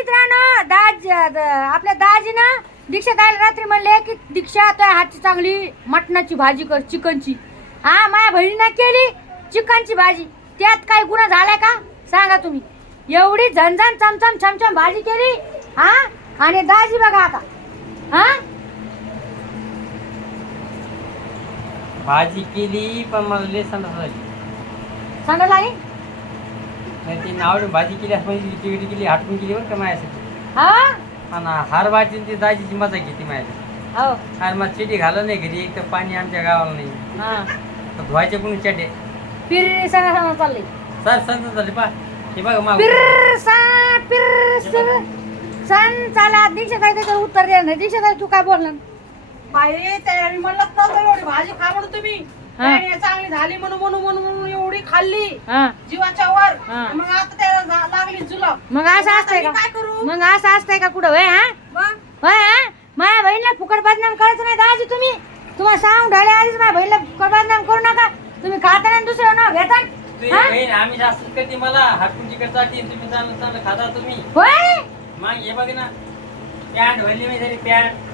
मित्रांनो आपल्या दाजी ना दीक्षा ताईला रात्री म्हणले की दीक्षा तुझ्या हातची चांगली मटणाची भाजी कर, चिकनची. हा, माझ्या बहिणीनं केली चिकनची भाजी. त्यात काय गुन्हा झालाय का सांगा तुम्ही? एवढी झणझण चमचम छमछम भाजी केली. हा, आणि दाजी बघा आता. हा, भाजी केली पण मला लय संडास झाली. सांगा लागेल. नाही ती आवडून भाजी केली असं म्हणजे तिकडे गेली हटून गेली बरं का माझ्यासाठी. हा, आणि हार भाजी ती दाजीची मजा घेते माझ्यासाठी. हो, आणि मग चेटी घाला नाही घरी, एक तर पाणी आमच्या गावाला नाही. हा, तर धुवायचे कोणी चेटे पिर सांगा सांगा चाललंय. सर संत झाले पा हे बघा माग पिर सन चाला. दीक्षा ताई त्याचं उत्तर द्या नाही. दीक्षा ताई तू काय बोलणार? बाई तयारी म्हणलं नव्हतं एवढी भाजी खा म्हणून तुम्ही. हा. नाही, चांगली झाली म्हणून म्हणून म्हणून म्हणून एवढी खाल्ली हा, जीवाच्या वर. हा. मग आता त्याला लागली जुलाब. मग असं आता असतंय मी का? काय करू? मग असं असतंय का कुठं? होय हा, मग होय हा. माझ्या बहिणीला फुकट बदनाम करायचं नाही दाजी. तुम्ही तुम्हाला सांगून ढाले आधीच माझ्या बहिणीला फुकट बदनाम करू नका. तुम्ही खाता नाही दुसरं नाव घेता. तुझी हा? बहीण आम्ही जास्त करते मला हाटून तिकडे जाते तुम्ही चांगलं चांगलं खाता तुम्ही. होय, मग हे बघ ना पॅन्ट भरली मी तरी पॅन्ट